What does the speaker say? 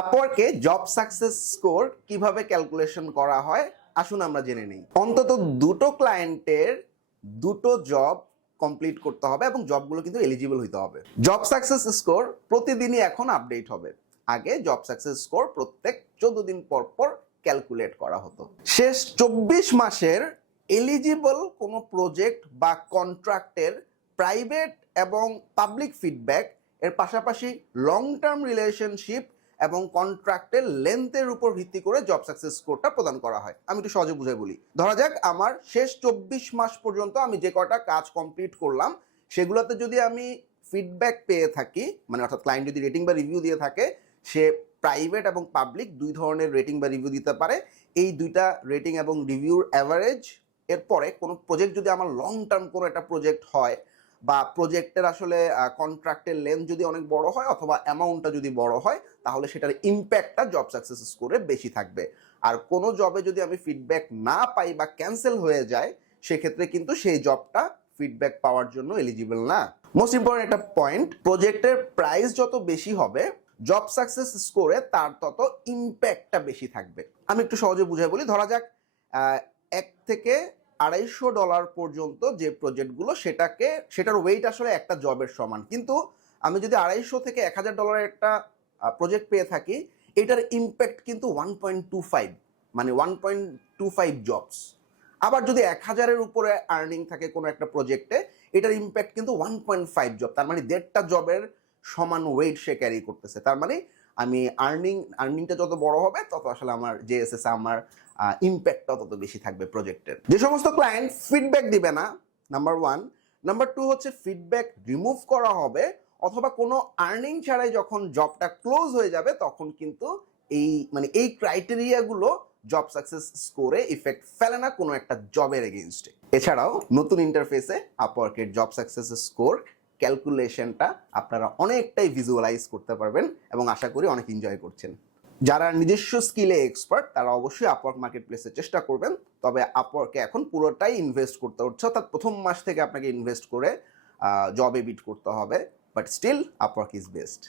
আপওয়ার্কে job success score কিভাবে calculation করা হয় আসুন আমরা জেনে নিই। অন্তত দুটো ক্লায়েন্টের দুটো জব কমপ্লিট করতে হবে এবং জবগুলো কিন্তু এলিজিবল হইতে হবে। জব সাকসেস স্কোর প্রতিদিনই এখন আপডেট হবে। আগে জব সাকসেস স্কোর প্রত্যেক 14 দিন পর পর ক্যালকুলেট করা হতো। শেষ 24 মাসের এলিজিবল কোনো প্রজেক্ট বা কন্ট্রাক্টের প্রাইভেট এবং পাবলিক ফিডব্যাক এর পাশাপাশি লং টার্ম রিলেশনশিপ এবং কন্ট্রাক্টের লেন্থের উপর ভিত্তি করে জব সাকসেস স্কোরটা প্রদান করা হয়। আমি একটু সহজে বুঝাই বলি। ধরা যাক আমার শেষ 24 মাস পর্যন্ত আমি যে কটা কাজ কমপ্লিট করলাম সেগুলোতে যদি আমি ফিডব্যাক পেয়ে থাকি, মানে অর্থাৎ ক্লায়েন্ট যদি রেটিং বা রিভিউ দিয়ে থাকে, সে প্রাইভেট এবং পাবলিক দুই ধরনের রেটিং বা রিভিউ দিতে পারে। এই দুইটা রেটিং এবং রিভিউর অ্যাভারেজ এরপরে কোনো প্রজেক্ট যদি আমার লং টার্ম কোনো একটা প্রজেক্ট হয় বা প্রজেক্টের আসলে কন্ট্রাক্টের লেন্থ যদি অনেক বড় হয় অথবা অ্যামাউন্টটা যদি বড় হয়, তাহলে সেটার ইম্প্যাক্টটা জব সাকসেস স্কোরে বেশি থাকবে। আর কোনো জবে যদি আমি ফিডব্যাক না পাই বা ক্যান্সেল হয়ে যায়, সেক্ষেত্রে কিন্তু সেই জবটা ফিডব্যাক পাওয়ার জন্য এলিজিবল না। মোস্ট ইম্পর্টেন্ট একটা পয়েন্ট, প্রজেক্টের প্রাইস যত বেশি হবে জব সাকসেস স্কোরে তার তত ইম্প্যাক্টটা বেশি থাকবে। আমি একটু সহজে বুঝাই বলি। ধরা যাক $1 থেকে $250 পর্যন্ত যে প্রজেক্টগুলো সেটার ওয়েট আসলে একটা জবের সমান, কিন্তু আমি যদি $250 থেকে $1000 একটা প্রজেক্ট পেয়ে থাকি, এটার ইম্প্যাক্ট কিন্তু 1.25, মানে 1.25 জবস। আবার যদি 1000-এর উপরে আর্নিং থাকে কোনো একটা প্রজেক্টে, এটার ইম্প্যাক্ট কিন্তু 1.5 জব, তার মানে 1.5টা জবের সমান ওয়েট সে ক্যারি করতেছে। তার মানে আমি আর্নিংটা যত বড় হবে তত আসলে আমার জেএসএস আমার ইম্প্যাক্টটা তত বেশি থাকবে প্রজেক্টের। যে সমস্ত ক্লায়েন্ট ফিডব্যাক দিবে না, নাম্বার 1। নাম্বার 2 হচ্ছে ফিডব্যাক রিমুভ করা হবে অথবা কোনো আর্নিং ছাড়াই যখন জবটা ক্লোজ হয়ে যাবে তখন কিন্তু এই ক্রাইটেরিয়াগুলো জব সাকসেস স্কোরে ইফেক্ট ফেলে না কোনো একটা জবের এগেইনস্টে। এছাড়াও নতুন ইন্টারফেসে আপওয়ার্কের জব সাকসেস স্কোর ক্যালকুলেশনটা আপনারা অনেকটাই ভিজুয়ালাইজ করতে পারবেন এবং আশা করি অনেক এনজয় করছেন। যারা নিজস্ব স্কিলে এক্সপার্ট তারা অবশ্যই আপওয়ার্ক মার্কেট প্লেসে চেষ্টা করবেন। তবে আপওয়ার্কে এখন পুরোটাই ইনভেস্ট করতে হচ্ছে, অর্থাৎ প্রথম মাস থেকে আপনাকে ইনভেস্ট করে জবে বিট করতে হবে, but still Upwork is best.